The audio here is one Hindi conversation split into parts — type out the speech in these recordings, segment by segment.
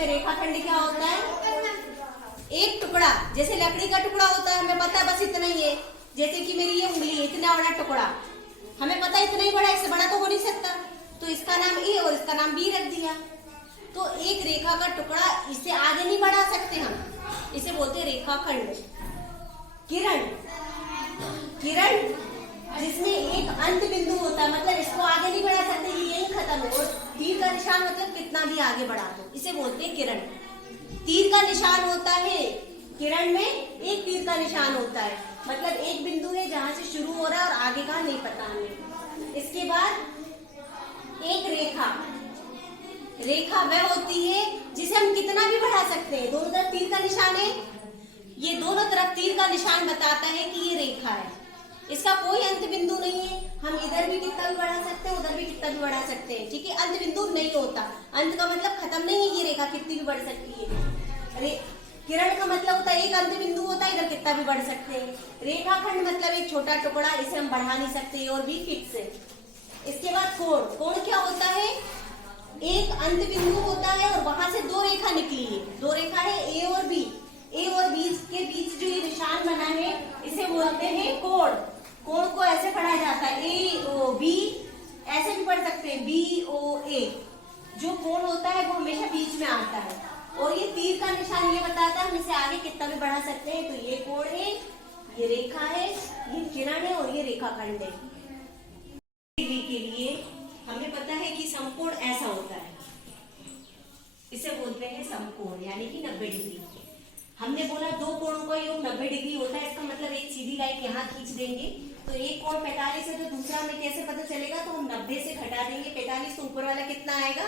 इसमें रेखाखंड क्या होता है? एक टुकड़ा, जैसे लकड़ी का टुकड़ा होता है, हमें पता है बस इतना ही है। जैसे कि मेरी ये उंगली है, इतना बड़ा टुकड़ा, हमें पता है इतना ही बड़ा, इससे बड़ा तो हो नहीं सकता, तो इसका नाम ए और इसका नाम बी रख दिया। तो एक रेखा का टुकड़ा, इससे आगे नहीं बढ़ा सकते हम, इसे बोलते हैं रेखाखंड। किरण, किरण जिसमें एक अंत बिंदु होता है, मतलब इसको आगे नहीं बढ़ा सकते, ये यही खत्म है, और तीर का निशान मतलब कितना भी आगे बढ़ा दो, इसे बोलते हैं किरण। तीर का निशान होता है किरण में, एक तीर का निशान होता है, मतलब एक बिंदु है जहां से शुरू हो रहा है और आगे का नहीं पता हमें। इसके बाद एक रेखा, रेखा वह होती है जिसे हम कितना भी बढ़ा सकते हैं, दोनों तरफ तीर का निशान है, ये दोनों तरफ तीर का निशान बताता है कि ये रेखा है, इसका कोई अंत बिंदु नहीं है, हम इधर भी कितना भी बढ़ा सकते हैं, उधर भी कितना भी बढ़ा सकते हैं, ठीक है। अंत बिंदु नहीं होता, अंत का मतलब खत्म नहीं है, ये रेखा कितनी भी बढ़ सकती है। किरण का मतलब होता है एक अंत बिंदु होता है, इधर कितना भी बढ़ सकते हैं। रेखाखंड मतलब एक छोटा टुकड़ा, इसे हम बढ़ा नहीं सकते और भी फिक्स है। इसके बाद कोण, कोण क्या होता है? एक अंत बिंदु होता है और वहां से दो रेखा निकली है, दो रेखा है ए और बी, ए और बी के बीच जो ये निशान बना है इसे बोलते हैं कोण। कोण को ऐसे पढ़ा जाता है, ए ओ बी, ऐसे भी पढ़ सकते हैं बी ओ ए। जो कोण होता है वो हमेशा बीच में आता है, और ये तीर का निशान ये बताता है हम इसे आगे कितना भी बढ़ा सकते हैं। तो ये कोण है, ये रेखा है, ये किरण है और ये रेखाखंड है। डिग्री के लिए हमें पता है कि समकोण ऐसा होता है, इसे बोलते हैं समकोण, यानी कि 90 डिग्री। हमने बोला दो कोणों का योग 90 डिग्री होता है, इसका मतलब एक सीधी लाइन यहाँ खींच देंगे तो एक कोण 45 है, तो दूसरा हमें कैसे पता चलेगा? तो हम 90 से घटा देंगे 45, तो ऊपर वाला कितना आएगा?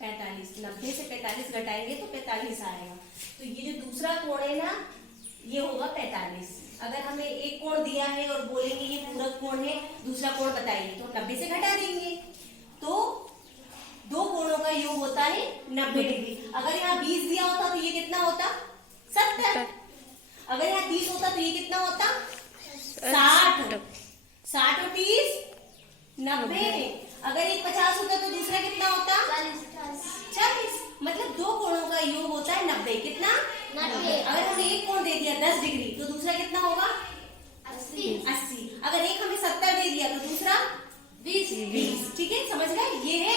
45। 90 से 45 घटाएंगे तो 45 आएगा। तो ये जो दूसरा कोण है ना, ये होगा 45। अगर हमें एक कोण दिया है और बोलेंगे ये पूरक कोण है, दूसरा कोण बताइए, तो 90 से घटा देंगे, तो दो कोणों का योग होता है 90 डिग्री। अगर यहाँ 20 दिया होता तो ये कितना होता? 70। अगर यहाँ 30 होता तो ये कितना होता? 60। 60 और 30 90। अगर एक 50 होता तो दूसरा कितना होता? 40। मतलब दो कोणों का योग होता है 90। कितना? 90। अगर हमें एक कोण दे दिया 10 डिग्री तो दूसरा कितना होगा? 80। अगर एक हमें 70 दे दिया तो दूसरा 20। ठीक है, समझ गए? ये है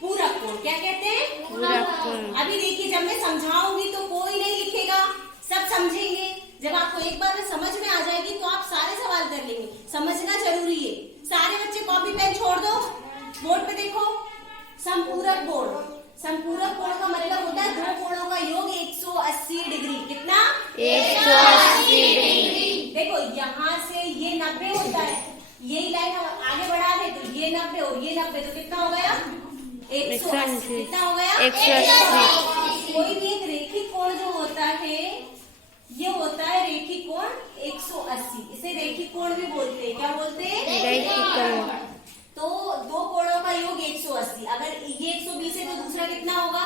पूरक कोण। क्या कहते हैं? पूरक कोण। अभी देखिए, जब मैं समझाऊंगी तो कोई नहीं लिखेगा, सब समझेंगे। जब आपको एक बार में समझ में आ जाएगी तो आप सारे सवाल कर लेंगे। समझना जरूरी है। सारे बच्चे कॉपी पेन छोड़ दो, बोर्ड पे देखो। समपूरक कोण, समपूरक कोण का मतलब होता है दो कोणों का योग 180 डिग्री। कितना? 180 डिग्री। देखो यहाँ से ये 90 होता है, यही लाइन हम आगे बढ़ा दे तो ये 90 और ये 90, तो कितना हो गया? 180। कितना हो गया? 180। कोई भी एक रेखिक कोण जो होता है ये होता है रेखिक कोण 180। इसे रेखिक कोण भी बोलते हैं। क्या बोलते हैं? रेखिक कोण। तो दो कोणों का योग 180। अगर ये 120 है तो दूसरा कितना होगा?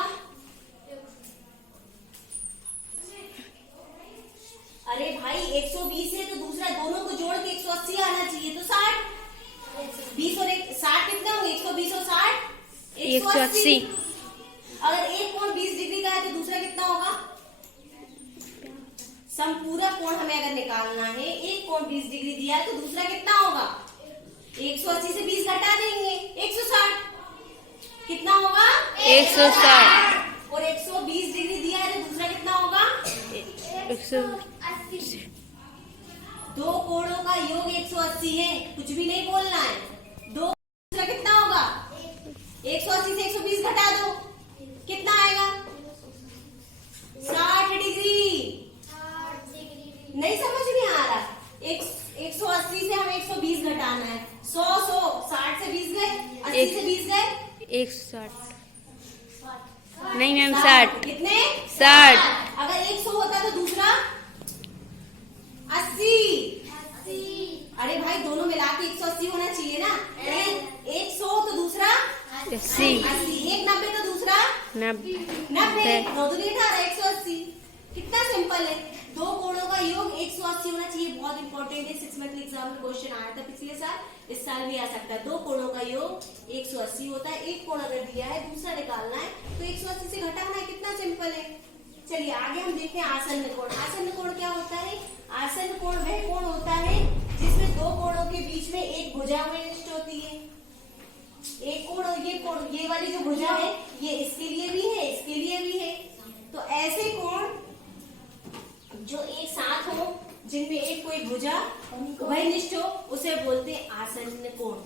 अरे भाई 120 है तो दूसरा दोनों को जोड़ के 180 आना चाहिए, तो 60। 20 और 60 कितना होंगे? 120 और 60 180। अगर एक कोण 20 डिग्री का है तो दूसरा कितना होगा? समपूरक कोण हमें अगर निकालना है, एक कोण 20 डिग्री दिया है तो दूसरा कितना होगा? 180 से 20 घटा देंगे 160। कितना होगा? 160। और 120 डिग्री दिया है तो दूसरा कितना होगा? 180। दो कोणों का योग 180 है, कुछ भी नहीं बोलना है। दो, दूसरा कितना होगा? 180 से 120 घटा दो, कितना आएगा? 60 डिग्री। नहीं समझ में आ रहा? 180 से हमें 120 घटाना है। 100 60 से 20 गए, 80 से 20 गए 160। नहीं मैम 60। कितने? 60। अगर 100 होता तो दूसरा 80। अरे भाई दोनों मिला के 180 होना चाहिए ना। एक 100 तो दूसरा 80। एक 90 तो दूसरा 90। 9 दूनी 18 180। कितना सिंपल है। दो कोणों का योग 180 होना चाहिए। बहुत इंपॉर्टेंट है, 6 मंथली एग्जाम में क्वेश्चन आया था पिछले साल, इस साल भी आ सकता है। दो कोणों का योग 180 होता है। एक कोण अगर दिया है, दूसरा निकालना है, तो 180 से घटाना है। कितना सिंपल है। चलिए आगे हम देखते हैं आसन्न कोण। आसन्न कोण क्या होता है? आसन्न कोण वह कोण होता है जिसमें दो कोणों के बीच में एक भुजा विशिष्ट होती है। एक कोण, ये वाली जो भुजा है, ये इसके लिए भी है, इसके लिए भी है। तो ऐसे कोण जो एक साथ हो, जिनमें एक कोई भुजा उभयनिष्ठ हो, उसे बोलते हैं आसन्न कोण।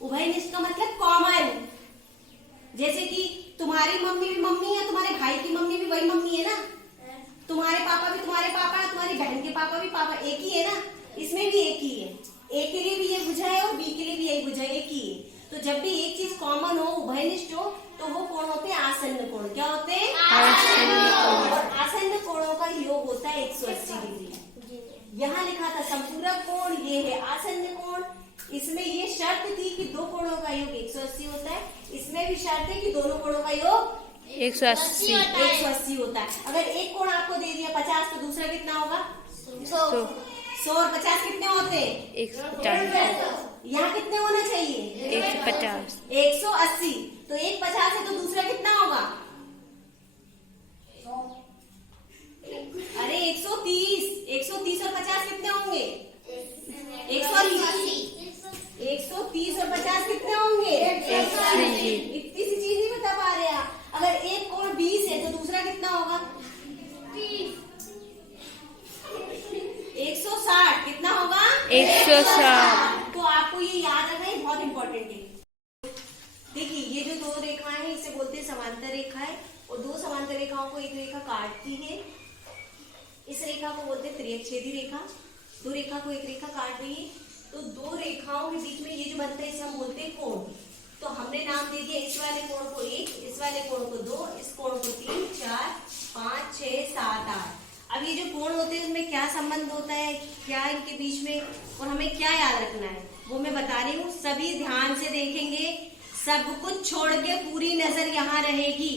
उभयनिष्ठ का मतलब कॉमन। जैसे कि तुम्हारी मम्मी भी मम्मी है, तुम्हारे भाई की मम्मी भी वही मम्मी है ना, तुम्हारे पापा भी तुम्हारे पापा है, तुम्हारी बहन के पापा भी पापा, एक ही है ना। इसमें भी एक ही है। ए के लिए भी ये भुजा है और बी के लिए भी यही भुजा है, एक ही है। तो जब भी एक चीज कॉमन हो, उभयनिष्ठ हो, तो वो कोण होते हैं आसन्न कोण। क्या होते हैं? आसन्न कोण। और आसन्न कोणों का योग होता है 180 डिग्री। यहाँ लिखा था संपूरक कोण, ये है आसन्न कोण। इसमें ये शर्त थी कि दो कोणों का योग 180 होता है। इसमें भी शर्त है कि दोनों कोणों का योग 180 होता है। अगर एक कोण आपको दे दिया 50, तो दूसरा कितना होगा? 100 और 50 कितने होते हैं? 150। यहाँ कितने होना चाहिए? 150। 180। तो एक 50 है, तो दूसरा कितना होगा? अरे 130। 130 और 50 कितने होंगे? 180। 130 और 50 कितने होंगे? 180। इतनी सी चीज नहीं बता पा रहे आप। अगर एक कोण 20 है, तो दूसरा कितना होगा? 160। कितना होगा? 160। तो आपको ये याद रखना है, बहुत इंपॉर्टेंट है। देखिए ये जो दो रेखाएं हैं, इसे बोलते हैं समांतर रेखाएं। और दो समांतर रेखाओं को एक रेखा काटती है। इस रेखा को बोलते हैं त्रियकछेदी रेखा। दो रेखा को एक रेखा काट रही है, तो दो रेखाओं के बीच में ये जो बनता है, इसे हम बोलते हैं कोण। तो हमने नाम दे दिया इस वाले कोण को 1, इस वाले कोण को 2, इस कोण को 3, 4, 5, 6, 7, 8। अब ये जो कोण होते हैं, उनमें क्या संबंध होता है, क्या इनके बीच में, और हमें क्या याद रखना है, वो मैं बता रही हूँ। सभी ध्यान से देखेंगे, सब कुछ छोड़ के पूरी नजर यहाँ रहेगी।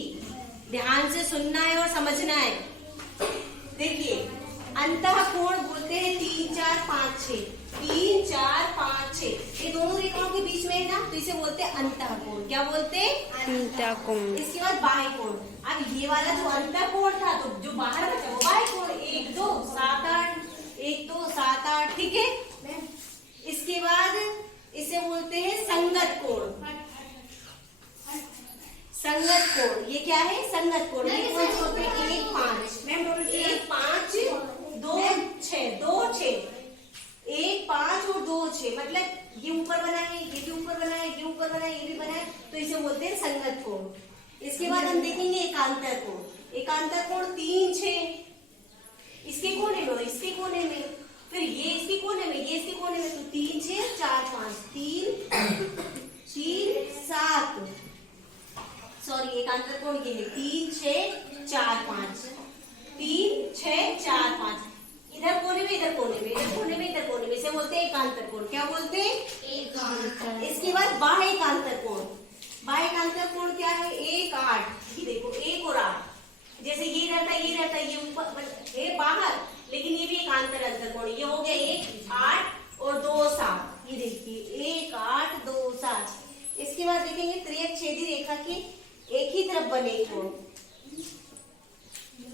ध्यान से सुनना है और समझना है। देखिए अंतः कोण बोलते हैं 3, 4, 5, 6। 3, 4, 5, 6 ये दोनों रेखाओं के बीच में है ना, तो इसे बोलते हैं अंतः कोण। क्या बोलते हैं? अंतः कोण। इसके बाद बाह्य कोण। अब ये वाला जो अंतः कोण था, तो जो बाहर बचा वो बाह्य कोण। 1, 2, 7, 8, 1, 2, 7, 8, ठीक है। इसके बाद इसे बोलते हैं संगत कोण। संगत कोण ये क्या है? संगत कोण। ये कोण होते हैं 1, 5, 1, 5, 2, 6, 2, 6, 1, 5 और 2, 6। मतलब ये ऊपर बना है, ये भी ऊपर बना है, ये ऊपर बना है, ये भी बना है, तो इसे बोलते हैं संगत कोण। इसके बाद हम देखेंगे एकांतर कोण। एकांतर कोण 3, 6 इसके कोने में और इसके कोने में, फिर ये इसके कोने में, ये इसके कोने में, तो 3, 6, 4, 5, 3, 7। सॉरी एकांतर कोण ये है 3, 6, 4, 5, 3, 6, 4, 5। इधर कोने में, इधर कोने में, इधर कोने में, इधर कोने में, इसे बोलते हैं एकांतर कोण। क्या बोलते हैं? एकांतर। इसके बाद बाह्य एकांतर कोण। बाह्य एकांतर कोण क्या है? 1, 8। देखो 1 और 8, जैसे ये रहता है, ये रहता है, ये ऊपर ये बाहर, लेकिन ये भी एकांतर अंतर कोण। ये हो गया 1, 8 और 2, 7। ये देखिए 1, 8, 2, 7। इसके बाद देखेंगे त्रियकछेदी रेखा के एक ही तरफ बने कोण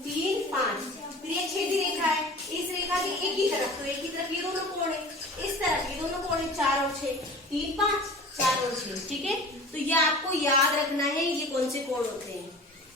3, 5। त्रियकछेदी रेखा है, इस रेखा के एक ही तरफ, तो एक ही तरफ ये दोनों कोण है, इस तरफ ये दोनों कोण है 4 और 6, 3, 5, 4 और 6, ठीक है। तो ये आपको याद रखना है, ये कौन से कोण होते हैं।